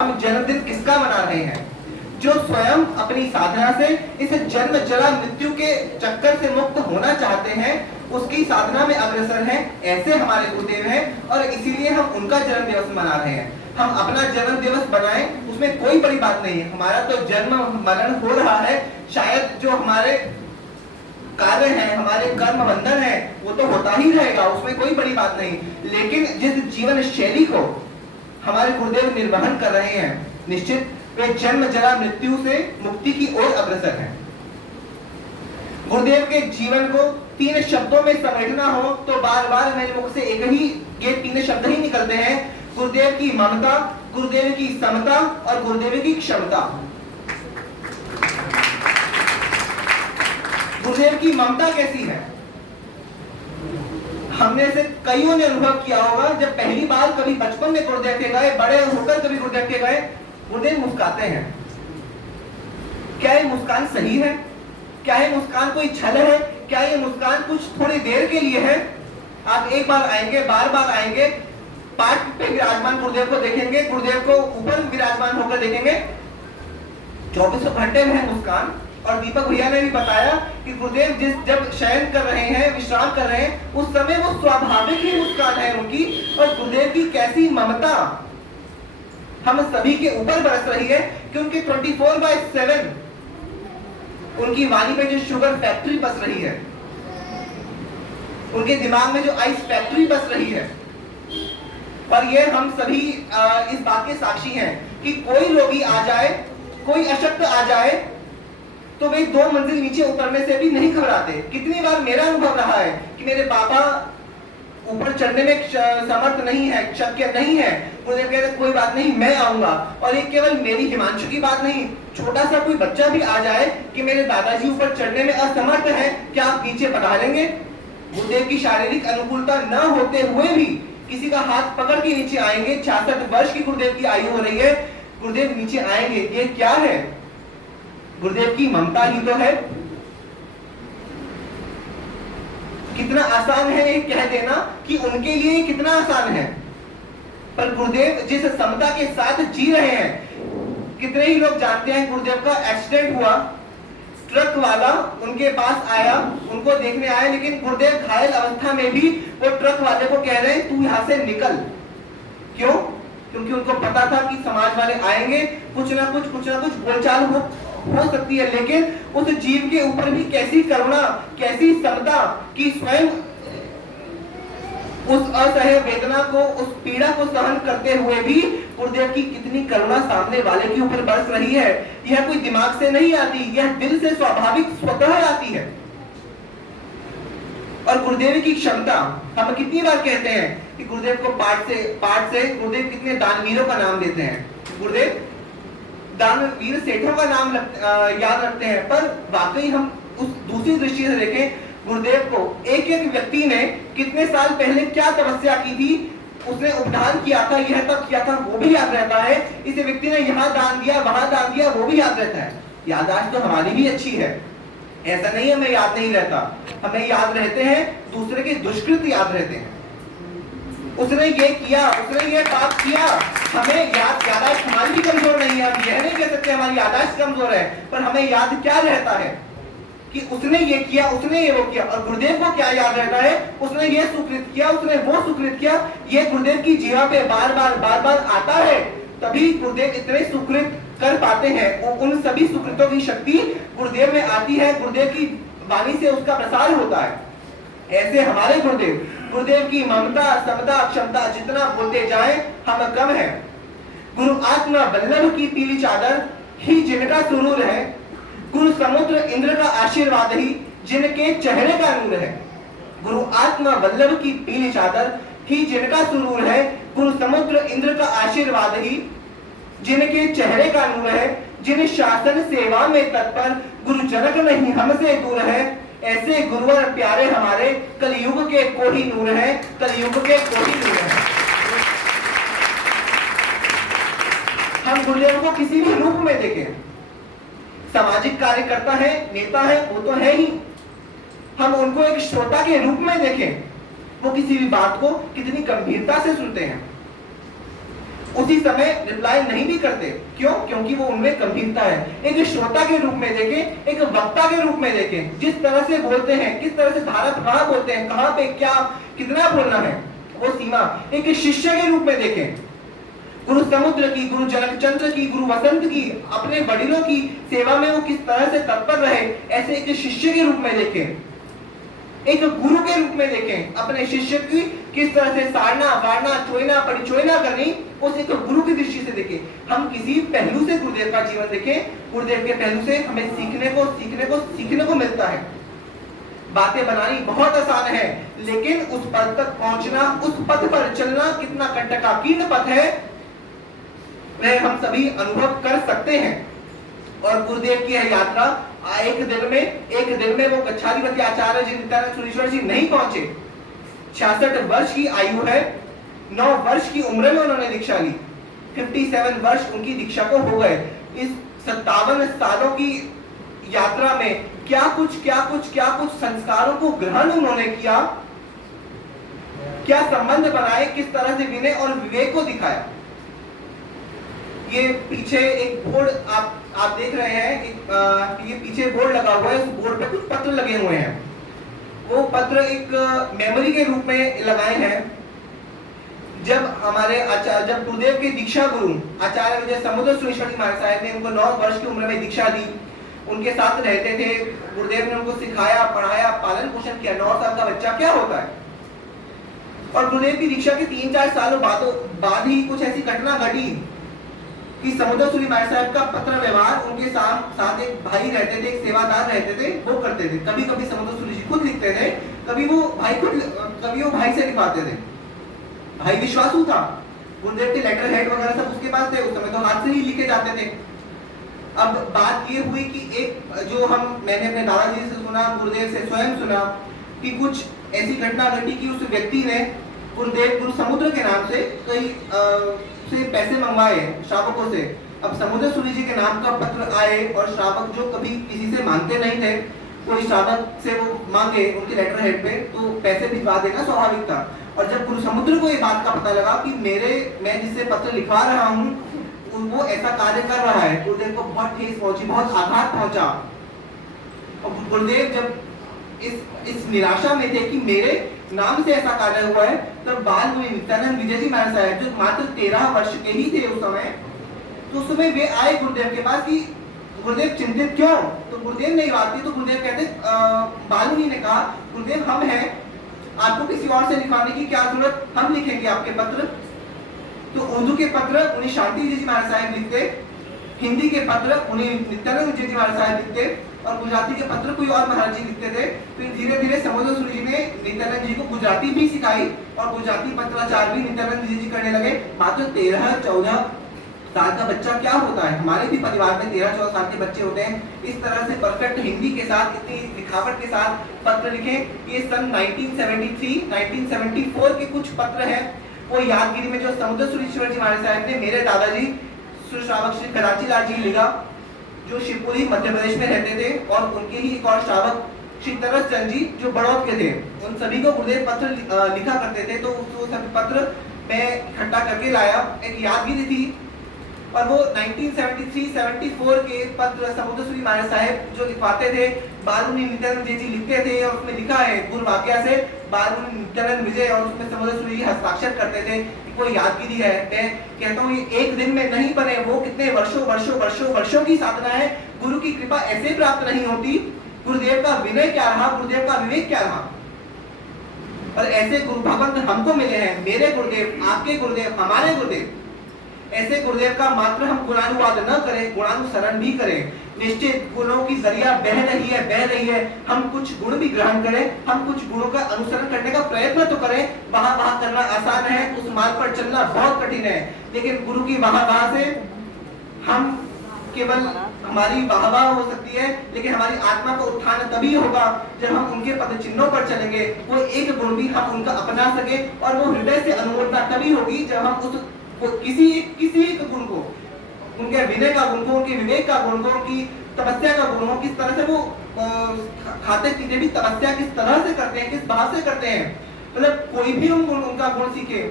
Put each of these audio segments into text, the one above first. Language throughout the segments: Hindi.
हम जन्मदिन किसका मना रहे हैं? जो स्वयं अपनी साधना से इस जन्म जरा मृत्यु के चक्कर से मुक्त होना चाहते हैं, उसकी साधना में अग्रसर हैं, ऐसे हमारे गुरुदेव हैं और इसीलिए हम उनका जन्म दिवस मना रहे हैं। हम अपना जन्म दिवस बनाएं, उसमें कोई बड़ी बात नहीं है। हमारा तो जन्म मरण हो रहा है, शायद जो हमारे कार्य है, हमारे कर्म बंधन है, वो तो होता ही रहेगा, उसमें कोई बड़ी बात नहीं। लेकिन जिस जीवन शैली को हमारे गुरुदेव निर्वहन कर रहे हैं, निश्चित वे जन्म जरा मृत्यु से मुक्ति की ओर अग्रसर हैं। गुरुदेव के जीवन को 3 शब्दों में समेटना हो तो बार बार मेरे मुख से ये 3 शब्द ही निकलते हैं: गुरुदेव की ममता, गुरुदेव की समता और गुरुदेव की क्षमता। गुरुदेव की ममता कैसी है? हमने से कईयों ने अनुभव किया होगा, जब पहली बार कभी बचपन में गुरुदेव के गए, बड़े होकर कभी गुरुदेव के गए, गुरुदेव मुस्कुराते हैं। क्या ये मुस्कान सही है? क्या ये मुस्कान कोई छल है? क्या ये मुस्कान कुछ थोड़ी देर के लिए है? आप एक बार आएंगे, बार बार आएंगे, पाठ पे विराजमान गुरुदेव को देखेंगे, गुरुदेव को ऊपर विराजमान होकर देखेंगे, 24 घंटे में है मुस्कान। और दीपक भैया ने भी बताया कि गुरुदेव जब शयन कर रहे हैं, विश्राम कर रहे हैं, उस समय वो स्वाभाविक ही मुस्कान है उनकी। और गुरुदेव की कैसी ममता हम सभी के ऊपर बरस रही है कि उनके 24/7 उनकी वाणी में जो शुगर फैक्ट्री बस रही है, उनके दिमाग में जो आइस फैक्ट्री बस रही है। और ये हम सभी इस बात के साक्षी हैं कि कोई रोगी आ जाए, कोई अशक्त आ जाए, तो वे 2 मंजिल नीचे उतरने से भी नहीं घबराते। कितनी बार मेरा अनुभव रहा है कि मेरे पापा ऊपर चढ़ने में समर्थ नहीं है, शक्य नहीं है, मुझे कहते कोई बात नहीं, मैं आऊंगा। और ये केवल मेरी हिमांशु की बात नहीं, छोटा सा कोई बच्चा भी आ जाए कि मेरे दादाजी ऊपर चढ़ने में असमर्थ है, क्या आप नीचे बढ़ा लेंगे? गुरुदेव की शारीरिक अनुकूलता न होते हुए भी किसी का हाथ पकड़ के नीचे आएंगे। 66 वर्ष की गुरुदेव की आयु हो रही है, गुरुदेव नीचे आएंगे। ये क्या है? गुरुदेव की ममता ही तो है। कितना आसान है ये कह देना कि उनके लिए कितना आसान है, पर गुरुदेव जिस समता के साथ जी रहे हैं, कितने ही लोग जानते हैं गुरुदेव का एक्सीडेंट हुआ, ट्रक वाला उनके पास आया, उनको देखने आया, लेकिन गुरुदेव घायल अवस्था में भी वो ट्रक वाले को कह रहे हैं तू यहां से निकल। क्यों? क्योंकि उनको पता था कि समाज वाले आएंगे, कुछ ना कुछ बोलचाल हो सकती है। लेकिन उस जीव के ऊपर भी कैसी करुणा, कैसी समता कि स्वयं उस असह्य वेदना को, उस पीड़ा को सहन करते हुए भी गुरुदेव की कितनी करुणा सामने वाले के ऊपर बरस रही है। यह कोई दिमाग से नहीं आती, यह दिल से स्वाभाविक स्वतः आती है। और गुरुदेव की क्षमता, हम कितनी बार कहते हैं कि गुरुदेव को पाठ से गुरुदेव कितने दानवीरों का नाम देते हैं, गुरुदेव दानवीर सेठों का नाम याद रखते हैं, पर वाकई हम उस दूसरी दृष्टि से देखें, गुरुदेव को एक एक व्यक्ति ने कितने साल पहले क्या तपस्या की थी, उसने उपदान किया था, यह तब किया था, वो भी याद रहता है। इस व्यक्ति ने यहाँ दान दिया, वहां दान दिया, वो भी याद रहता है। याददाश्त तो हमारी भी अच्छी है, ऐसा नहीं हमें याद नहीं रहता, हमें याद रहते हैं, दूसरे के दुष्कृत याद रहते हैं। उसने ये किया, उसने ये पाप किया, हमें याददाश्त हमारी भी कमजोर नहीं है। हम यह नहीं कह सकते हमारी याददाश्त कमजोर है, पर हमें याद क्या रहता है कि उसने ये किया, उसने ये वो किया। और गुरुदेव को क्या याद रहता है? उसने ये सुकृत किया, उसने वो सुकृत किया। ये गुरुदेव की जीवा पे बार बार आता है, तभी गुरुदेव इतने सुकृत कर पाते हैं। उन सभी सुकृतों की शक्ति गुरुदेव में आती है, गुरुदेव की वाणी से उसका प्रसार होता है। ऐसे हमारे गुरुदेव की ममता, समता, क्षमता जितना बोलते जाएं हम कम है। गुरु आत्मा वल्लभ की पीली चादर ही जिनका सुरूर है, गुरु समुद्र इंद्र का आशीर्वाद ही जिनके चेहरे का नूर है। गुरु आत्मा वल्लभ की पीली चादर ही जिनका सुरूर है, गुरु समुद्र इंद्र का आशीर्वाद ही जिनके चेहरे का नूर है। जिन शासन सेवा में तत्पर गुरु जनक नहीं हमसे दूर है, ऐसे गुरुवर प्यारे हमारे कलयुग के कोही नूर है, कलयुग के कोही नूर है। हम गुरुदेव को किसी भी रूप में देखें, सामाजिक कार्यकर्ता है, नेता है, वो तो है ही, हम उनको एक श्रोता के रूप में देखें, वो किसी भी बात को कितनी गंभीरता से सुनते हैं। उसी समय रिप्लाई नहीं भी करते। क्यों? क्योंकि वो उनमें गंभीरता है। एक श्रोता के रूप में देखें, एक वक्ता के रूप में देखें, जिस तरह से बोलते हैं, किस तरह से धारा प्रवाह बोलते हैं, कहां पे क्या कितना बोलना है, वो सीमा। एक शिष्य के रूप में देखें, गुरु समुद्र की, गुरु जनकचंद्र की, गुरु वसंत की, अपने वडिलों की सेवा में वो किस तरह से तत्पर रहे, ऐसे एक शिष्य के रूप में देखें। एक गुरु के रूप में देखें, अपने शिष्य की किस तरह से सारना, वारना, चोयना, परिचोयना करनी, उस एक गुरु की दृष्टि से देखें। हम किसी पहलू से गुरुदेव का जीवन देखें, गुरुदेव के पहलू से हमें सीखने को मिलता है। बातें बनानी बहुत आसान है, लेकिन उस पद तक पहुंचना, उस पद पर चलना कितना कंटकाकीर्ण पथ है, वह हम सभी अनुभव कर सकते हैं। और गुरुदेव की यह यात्रा एक दिन में वो कच्छाधिपति आचार्य जी नित्यानंद सुरेश्वर जी नहीं पहुंचे। 66 वर्ष की आयु है, 9 वर्ष की उम्र में उन्होंने दीक्षा ली, 57 वर्ष उनकी दीक्षा को हो गए। इस 57 सालों की यात्रा में क्या कुछ संस्कारों को ग्रहण उन्होंने किया, क्या संबंध बनाए, किस तरह से विनय और विवेक को दिखाया। ये पीछे एक बोर्ड आप देख रहे हैं, ये पीछे बोर्ड लगा हुआ है, उस बोर्ड पे कुछ पत्र लगे हुए हैं। वो पत्र एक मेमोरी के रूप में लगाए हैं। जब गुरुदेव के दीक्षा गुरु आचार्य विजय समुद्र सुरेश्वर जी महाराज साहब ने उनको 9 वर्ष की उम्र में दीक्षा दी, उनके साथ रहते थे, गुरुदेव ने उनको सिखाया, पढ़ाया, पालन पोषण किया। 9 साल का बच्चा क्या होता है। और गुरुदेव की दीक्षा के 3-4 सालों बाद ही कुछ ऐसी घटना घटी कि समुद्र सूरी महाराज साहब का पत्र व्यवहार उनके साथ एक भाई रहते थे, एक सेवादार रहते थे, वो करते थे। कभी कभी समुद्र सूरी जी खुद लिखते थे, कभी वो भाई से लिखवाते थे। भाई विश्वासु था, गुरुदेव के लेटर हेड वगैरह सब उसके पास थे, उस समय तो हाथ से ही लिखे जाते थे। अब बात ये हुई कि एक जो मैंने अपने दादाजी से सुना, गुरुदेव से स्वयं सुना कि कुछ ऐसी घटना घटी कि उस व्यक्ति ने गुरु समुद्र के नाम से कई से पैसे मंगवाए श्रावकों से। अब समुद्र सूरी जी के नाम का पत्र आए और श्रावक जो कभी किसी से मांगते नहीं थे, कोई श्रावक से वो मांगे उनके लेटर हेड पे, तो पैसे भिजवा देना स्वाभाविक था। और जब गुरु समुद्र को ये बात का पता लगा कि मैं जिससे पत्र लिखवा रहा हूँ वो ऐसा कार्य कर रहा है, गुरुदेव को बहुत ठेस पहुंची, बहुत आघात पहुंचा। और गुरुदेव जब इस निराशा में थे कि मेरे नाम से ऐसा कार्य हुआ है, तब बाल हुए नित्यानंद विजय जी महाराज साहब जो मात्र 13 वर्ष के ही थे उस समय, तो उस समय वे आए गुरुदेव के पास कि गुरुदेव चिंतित क्यों। तो गुरुदेव ने बात की, तो गुरुदेव कहते बालू जी ने कहा, गुरुदेव हम हैं, आपको किसी और से लिखवाने की क्या जरूरत, हम लिखेंगे आपके पत्र। तो उर्दू के पत्र उन्हें शांति विजय जी महाराज साहब लिखते, हिंदी के पत्र उन्हें नित्यानंद विजय जी महाराज साहब लिखते, और गुजराती के पत्र कोई और महाराज जी लिखते थे। तो धीरे धीरे समुद्र सूरी जी ने नित्यानंद जी को गुजराती भी सिखाई और गुजराती पत्राचार भी नित्यानंद विजय जी करने लगे। मात्र 13-14 साल का बच्चा क्या होता है, हमारे भी परिवार में 13-14 साल के बच्चे होते हैं, इस तरह से परफेक्ट हिंदी के साथ, इतनी लिखावट के साथ पत्र लिखे। ये सन 1973-1974 के कुछ पत्र हैं। वो यादगिरी में जो समुद्र सुरेश्वर जी महाराज साहब ने मेरे दादाजी श्रावक श्री कराची लाल जी लिखा, जो शिवपुरी मध्य प्रदेश में रहते थे, और उनके ही एक और श्रावक श्री तरस चंद जी जो बड़ौद के थे, उन सभी को गुरुदेव पत्र लिखा करते थे। तो वो सभी पत्र मैं इकट्ठा करके लाया, एक यादगिरी थी। और वो 1973-74 के पत्र समुद्र सूरी महाराज साहब जो लिखवाते थे, बालू नित्यानंद जी लिखते थे, और उसमें लिखा है गुरु वाक्या से बालू नित्यानंद विजय, और उसमें समुद्र सूरी जी हस्ताक्षर करते थे। कोई यादगिरी है। मैं कहता हूँ ये एक दिन में नहीं बने, वो कितने वर्षों की साधना है। गुरु की कृपा ऐसे प्राप्त नहीं होती। गुरुदेव का विनय क्या रहा, गुरुदेव का विवेक क्या रहा, और ऐसे गुरु भगवंत हमको मिले हैं। मेरे गुरुदेव, आपके गुरुदेव, हमारे गुरुदेव, ऐसे गुरुदेव का मात्र हम गुणानुवाद न करें, गुणानुसरण भी करें। निश्चित गुणों की जरिया बह रही है, हम कुछ गुण भी ग्रहण करें, हम कुछ गुणों का अनुसरण करने का प्रयत्न तो करें। वहां करना आसान है, उस मार्ग पर चलना बहुत कठिन है। लेकिन गुरु की वहां से हम केवल हमारी वाहवाह हो सकती है, लेकिन हमारी आत्मा का उत्थान तभी होगा जब हम उनके पद चिन्हों पर चलेंगे। वो एक गुण भी हम उनका अपना सके, और वो हृदय से अनुमोदना तभी होगी जब हम उस किसी एक गुण को, उनके विनय का गुण को, उनके विवेक का गुण को, उनकी तपस्या का गुण हो, किस तरह से वो खाते पीते भी तपस्या किस तरह से करते हैं, किस भाव से करते हैं, मतलब कोई भी उनका गुण सीखे।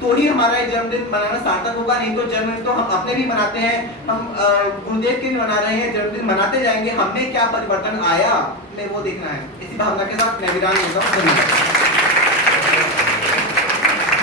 तो ही हमारा ये जन्मदिन मनाना सार्थक होगा, नहीं तो जन्मदिन तो हम अपने भी मनाते हैं, हम गुरुदेव के भी मना रहे हैं, जन्मदिन मनाते जाएंगे, हमें क्या परिवर्तन आया हमें वो देखना है। इसी भावना के साथ मैं विराम लेता हूँ। धन्यवाद।